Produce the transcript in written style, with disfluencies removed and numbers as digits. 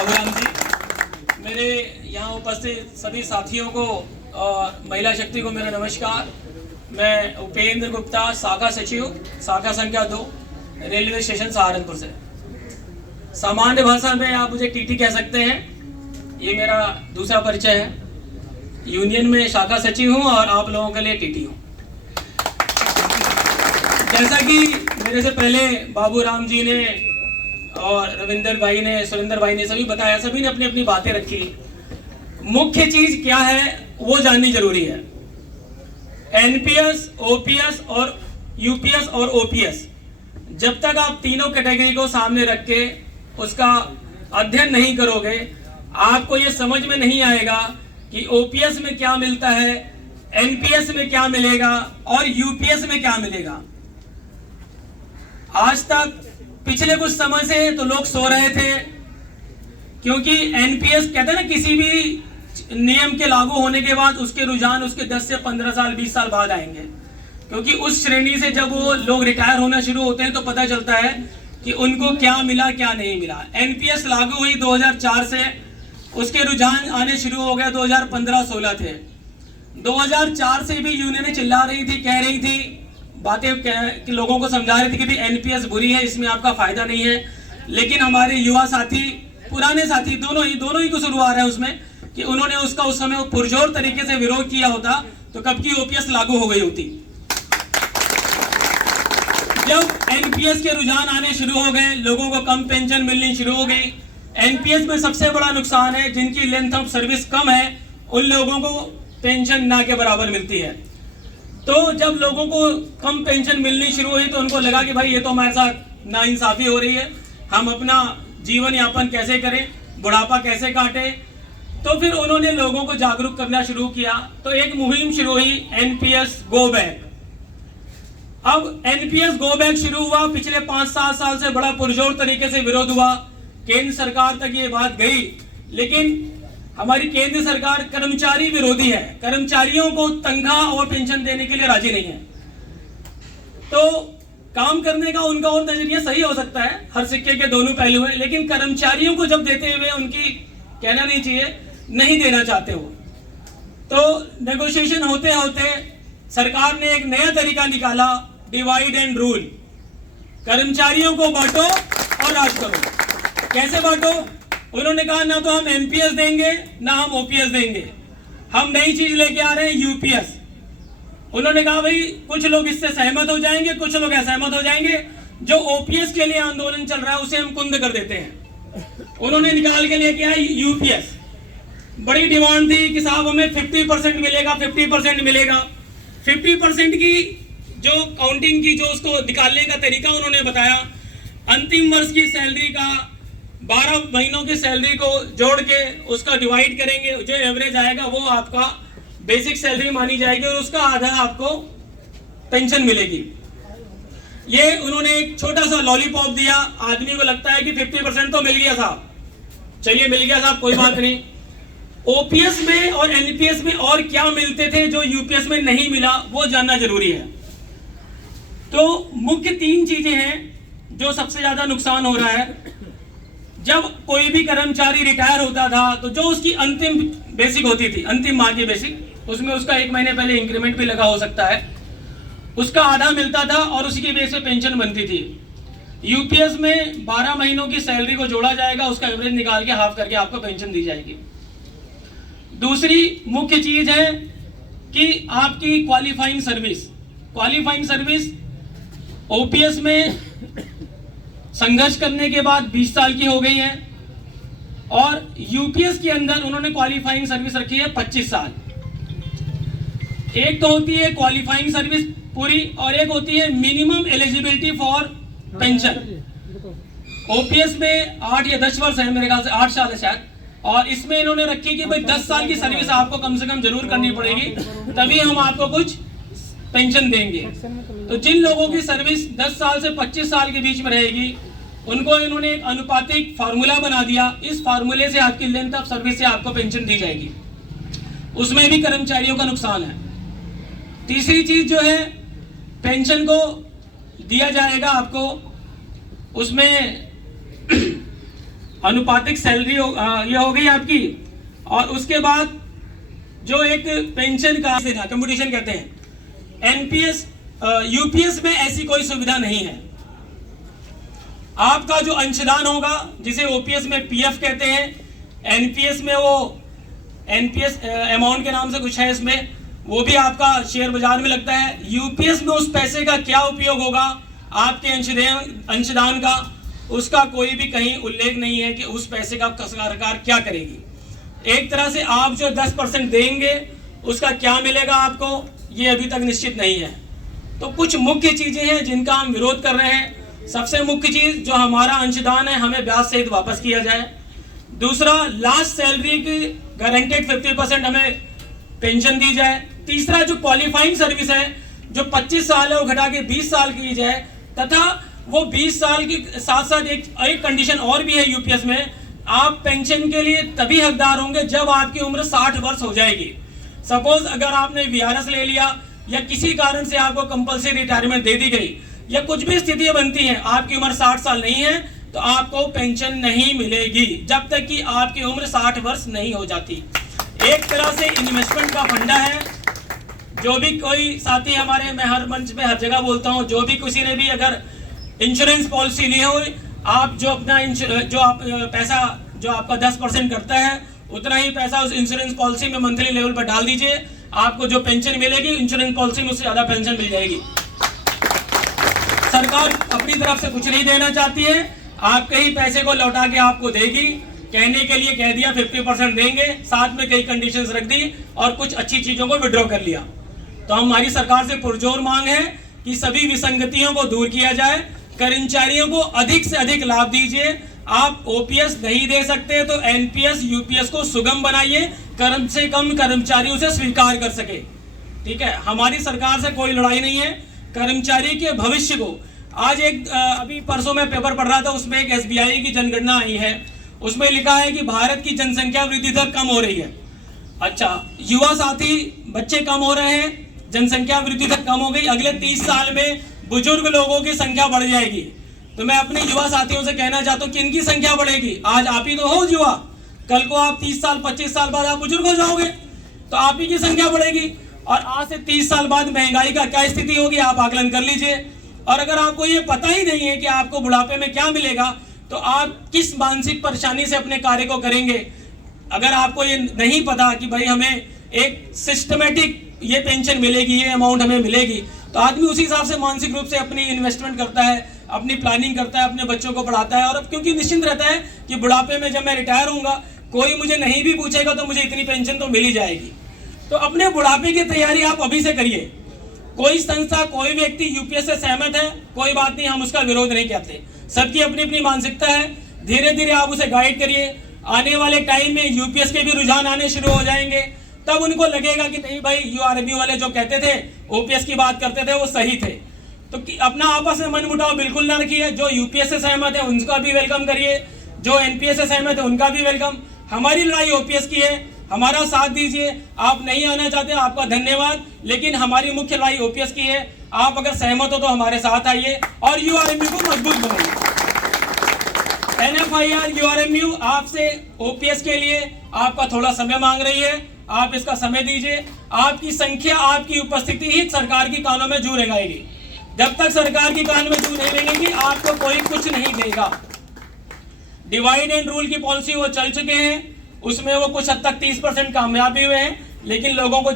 बाबूराम जी, मेरे यहाँ उपस्थित सभी साथियों को और महिला शक्ति को मेरा नमस्कार। मैं उपेंद्र गुप्ता, शाखा सचिव, शाखा संख्या 2, रेलवे स्टेशन सहारनपुर से। सामान्य भाषा में आप मुझे टीटी कह सकते हैं। ये मेरा दूसरा परिचय है। यूनियन में शाखा सचिव हूँ और आप लोगों के लिए टीटी हूँ। जैसा कि मेरे से पहले बाबूराम जी ने और रविंदर भाई ने, सुरेंद्र भाई ने सभी बताया, सभी ने अपनी अपनी बातें रखी। मुख्य चीज क्या है वो जाननी जरूरी है। एनपीएस, ओपीएस और यूपीएस और ओपीएस, जब तक आप तीनों कैटेगरी को सामने रख के उसका अध्ययन नहीं करोगे, आपको ये समझ में नहीं आएगा कि ओपीएस में क्या मिलता है, एनपीएस में क्या मिलेगा और यूपीएस में क्या मिलेगा। आज तक पिछले कुछ समय से तो लोग सो रहे थे, क्योंकि एनपीएस कहते हैं ना, किसी भी नियम के लागू होने के बाद उसके रुझान उसके 10 से 15 साल 20 साल बाद आएंगे, क्योंकि उस श्रेणी से जब वो लोग रिटायर होना शुरू होते हैं तो पता चलता है कि उनको क्या मिला क्या नहीं मिला। एनपीएस लागू हुई 2004 से, उसके रुझान आने शुरू हो गए 2015-16 थे। 2004 से भी यूनियनें चिल्ला रही थी, कह रही थी बातें कि लोगों को समझा रही थी कि एनपीएस बुरी है, इसमें आपका फायदा नहीं है। लेकिन हमारे युवा साथी, पुराने साथी, दोनों ही कसूरवार है उसमें, कि उन्होंने उसका उस समय पुरजोर तरीके से विरोध किया होता तो कब की ओपीएस लागू हो गई होती। जब एनपीएस के रुझान आने शुरू हो गए, लोगों को कम पेंशन मिलनी शुरू हो गई। एनपीएस में सबसे बड़ा नुकसान है, जिनकी लेंथ ऑफ सर्विस कम है उन लोगों को पेंशन ना के बराबर मिलती है। तो जब लोगों को कम पेंशन मिलनी शुरू हुई तो उनको लगा कि भाई ये तो हमारे साथ नाइंसाफी हो रही है, हम अपना जीवन यापन कैसे करें, बुढ़ापा कैसे काटे। तो फिर उन्होंने लोगों को जागरूक करना शुरू किया। तो एक मुहिम शुरू हुई, एनपीएस गो बैक। अब एनपीएस गो बैक शुरू हुआ, पिछले 5-7 साल से बड़ा पुरजोर तरीके से विरोध हुआ, केंद्र सरकार तक ये बात गई। लेकिन हमारी केंद्र सरकार कर्मचारी विरोधी है, कर्मचारियों को तनख्वाह और पेंशन देने के लिए राजी नहीं है। तो काम करने का उनका और नजरिया सही हो सकता है, हर सिक्के के दोनों पहलू हैं, लेकिन कर्मचारियों को जब देते हुए उनकी कहना नहीं चाहिए, नहीं देना चाहते हो। तो नेगोशिएशन होते होते सरकार ने एक नया तरीका निकाला, डिवाइड एंड रूल। कर्मचारियों को बांटो और राज करो। कैसे बांटो? उन्होंने कहा ना तो हम एनपीएस देंगे ना हम ओपीएस देंगे, हम नई चीज लेके आ रहे हैं, यूपीएस। उन्होंने कहा भाई कुछ लोग इससे सहमत हो जाएंगे, कुछ लोग असहमत हो जाएंगे। जो ओपीएस के लिए आंदोलन चल रहा है उसे हम कुंद कर देते हैं। उन्होंने निकाल के लेके आया यूपीएस। बड़ी डिमांड थी कि साहब हमें 50% मिलेगा, 50% मिलेगा। 50% की जो काउंटिंग की, जो उसको निकालने का तरीका उन्होंने बताया, अंतिम वर्ष की सैलरी का 12 महीनों की सैलरी को जोड़ के उसका डिवाइड करेंगे, जो एवरेज आएगा वो आपका बेसिक सैलरी मानी जाएगी और उसका आधा आपको पेंशन मिलेगी। ये उन्होंने एक छोटा सा लॉलीपॉप दिया। आदमी को लगता है कि 50% तो मिल गया साहब, चलिए मिल गया साहब, कोई बात नहीं। ओपीएस में और एनपीएस में और क्या मिलते थे जो यूपीएस में नहीं मिला, वो जानना जरूरी है। तो मुख्य 3 चीजें हैं जो सबसे ज्यादा नुकसान हो रहा है। जब कोई भी कर्मचारी रिटायर होता था तो जो उसकी अंतिम बेसिक होती थी, अंतिम माह की बेसिक, उसमें उसका 1 महीने पहले इंक्रीमेंट भी लगा हो सकता है, उसका आधा मिलता था और उसकी बेस पे पेंशन बनती थी। यूपीएस में 12 महीनों की सैलरी को जोड़ा जाएगा, उसका एवरेज निकाल के हाफ करके आपको पेंशन दी जाएगी। दूसरी मुख्य चीज है कि आपकी qualifying service. Qualifying service OPS में संघर्ष करने के बाद 20 साल की हो गई है और यूपीएस के अंदर उन्होंने क्वालिफाइंग सर्विस रखी है 25 साल। एक तो होती है क्वालिफाइंग सर्विस पूरी और एक होती है minimum eligibility for pension. OPS में 8 या 10 वर्ष है, मेरे ख्याल से 8 साल है शायद, और इसमें इन्होंने रखी कि भाई 10 साल की सर्विस आपको कम से कम जरूर करनी पड़ेगी, तभी हम आपको कुछ पेंशन देंगे। तो जिन लोगों की सर्विस 10 साल से 25 साल के बीच में रहेगी, उनको इन्होंने एक अनुपातिक फार्मूला बना दिया। इस फार्मूले से आपकी लेंथ ऑफ सर्विस से आपको पेंशन दी जाएगी। उसमें भी कर्मचारियों का नुकसान है। तीसरी चीज जो है, पेंशन को दिया जाएगा आपको, उसमें अनुपातिक सैलरी ये हो गई आपकी। और उसके बाद जो एक पेंशन का कंपटीशन कहते हैं, एनपीएस यूपीएस में ऐसी कोई सुविधा नहीं है। आपका जो अंशदान होगा, जिसे ओपीएस में पीएफ कहते हैं, एनपीएस में वो एनपीएस अमाउंट के नाम से कुछ है इसमें, वो भी आपका शेयर बाजार में लगता है। यूपीएस में उस पैसे का क्या उपयोग होगा आपके अंशदान का, उसका कोई भी कहीं उल्लेख नहीं है कि उस पैसे का सरकार क्या करेगी। एक तरह से आप जो 10% देंगे उसका क्या मिलेगा आपको, ये अभी तक निश्चित नहीं है। तो कुछ मुख्य चीजें हैं जिनका हम विरोध कर रहे हैं। सबसे मुख्य चीज, जो हमारा अंशदान है हमें ब्याज सहित वापस किया जाए। दूसरा, लास्ट सैलरी की गारंटेड 50% हमें पेंशन दी जाए। तीसरा, जो क्वालिफाइंग सर्विस है जो 25 साल है वो घटा के 20 साल की जाए, तथा वो 20 साल की साथ साथ एक कंडीशन और भी है यूपीएस में, आप पेंशन के लिए तभी हकदार होंगे जब आपकी उम्र 60 वर्ष हो जाएगी। सपोज अगर आपने वीआरएस ले लिया या किसी कारण से आपको कंपल्सरी रिटायरमेंट दे दी गई या कुछ भी स्थितियां बनती हैं, आपकी उम्र 60 साल नहीं है तो आपको पेंशन नहीं मिलेगी जब तक कि आपकी उम्र 60 वर्ष नहीं हो जाती। एक तरह से इन्वेस्टमेंट का फंडा है। जो भी कोई साथी हमारे, मैं हर मंच पे हर जगह बोलता हूँ, जो भी किसी ने भी अगर इंश्योरेंस पॉलिसी ली हो, आप जो अपना पैसा जो आपका 10% करता है उतना ही पैसा उस इंश्योरेंस पॉलिसी में मंथली लेवल पर डाल दीजिए। आपको जो पेंशन मिलेगी इंश्योरेंस पॉलिसी में उससे ज्यादा पेंशन मिल जाएगी। सरकार अपनी तरफ से कुछ नहीं देना चाहती है, आपके ही पैसे को लौटा के आपको देगी। कहने के लिए कह दिया 50% देंगे, साथ में कई कंडीशंस रख दी और कुछ अच्छी चीजों को विड्रॉ कर लिया। तो हमारी सरकार से पुरजोर मांग है कि सभी विसंगतियों को दूर किया जाए, कर्मचारियों को अधिक से अधिक लाभ दीजिए। आप ओपीएस नहीं दे सकते तो एनपीएस यूपीएस को सुगम बनाइए, कम से कम कर्मचारी उसे स्वीकार कर सके। ठीक है, हमारी सरकार से कोई लड़ाई नहीं है, कर्मचारी के भविष्य को। आज एक अभी परसों में पेपर पढ़ रहा था, उसमें एक एसबीआई की जनगणना आई है, उसमें लिखा है कि भारत की जनसंख्या वृद्धि दर कम हो रही है। अच्छा, युवा साथी, बच्चे कम हो रहे हैं, जनसंख्या वृद्धि दर कम हो गई, अगले 30 साल में बुजुर्ग लोगों की संख्या बढ़ जाएगी। तो मैं अपने युवा साथियों से कहना चाहता हूँ, किनकी संख्या बढ़ेगी? आज आप ही तो हो युवा, कल को आप 30 साल 25 साल बाद आप बुजुर्ग हो जाओगे तो आप ही की संख्या बढ़ेगी। और आज से 30 साल बाद महंगाई का क्या स्थिति होगी आप आकलन कर लीजिए। और अगर आपको ये पता ही नहीं है कि आपको बुढ़ापे में क्या मिलेगा तो आप किस मानसिक परेशानी से अपने कार्य को करेंगे। अगर आपको ये नहीं पता कि भाई हमें एक सिस्टमेटिक ये पेंशन मिलेगी, ये अमाउंट हमें मिलेगी, तो आदमी उसी हिसाब से मानसिक रूप से अपनी इन्वेस्टमेंट करता है, अपनी प्लानिंग करता है, अपने बच्चों को पढ़ाता है। और अब क्योंकि निश्चिंत रहता है कि बुढ़ापे में जब मैं रिटायर होऊंगा कोई मुझे नहीं भी पूछेगा तो मुझे इतनी पेंशन तो मिल ही जाएगी। तो अपने बुढ़ापे की तैयारी आप अभी से करिए। कोई संस्था, कोई व्यक्ति यूपीएस से सहमत है, कोई बात नहीं, हम उसका विरोध नहीं करते, सबकी अपनी अपनी मानसिकता है। धीरे धीरे आप उसे गाइड करिए। आने वाले टाइम में यूपीएस के भी रुझान आने शुरू हो जाएंगे, तब उनको लगेगा कि नहीं भाई यूआरएमयू वाले जो कहते थे, ओपीएस की बात करते थे, वो सही थे। तो अपना आपस में मन मुटाव बिल्कुल ना रखिए। जो यूपीएस से सहमत है उनका भी वेलकम करिए, जो एनपीएस से सहमत है उनका भी वेलकम। हमारी लड़ाई ओपीएस की है, हमारा साथ दीजिए। आप नहीं आना चाहते, आपका धन्यवाद, लेकिन हमारी मुख्य लड़ाई ओपीएस की है। आप अगर सहमत हो तो हमारे साथ आइए और यूआरएमयू को मजबूत बनाइए। एनएफआईआर यूआरएमयू आपसे ओपीएस के लिए आपका थोड़ा समय मांग रही है, आप इसका समय दीजिए। आपकी संख्या, आपकी उपस्थिति ही सरकार की कानों में जू रेंगाएगी। जब तक सरकार की कान में जू नहीं रेंगेगी आपको कोई कुछ नहीं देगा। डिवाइड एंड रूल की पॉलिसी वो चल चुके हैं, उसमें वो कुछ हद तक 30% कामयाब भी हुए हैं, लेकिन लोगों को